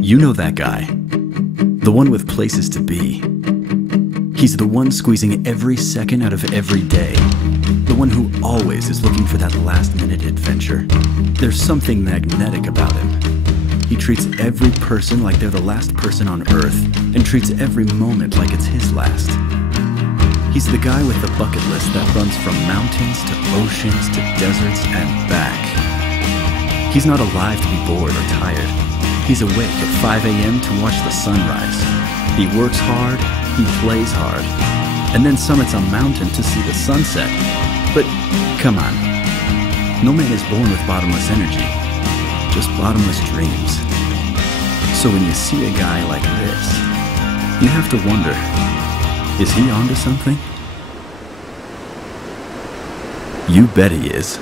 You know that guy. The one with places to be. He's the one squeezing every second out of every day. The one who always is looking for that last-minute adventure. There's something magnetic about him. He treats every person like they're the last person on Earth, and treats every moment like it's his last. He's the guy with the bucket list that runs from mountains to oceans to deserts and back. He's not alive to be bored or tired. He's awake at 5 a.m. to watch the sunrise. He works hard, he plays hard, and then summits a mountain to see the sunset. But come on, no man is born with bottomless energy, just bottomless dreams. So when you see a guy like this, you have to wonder, is he onto something? You bet he is.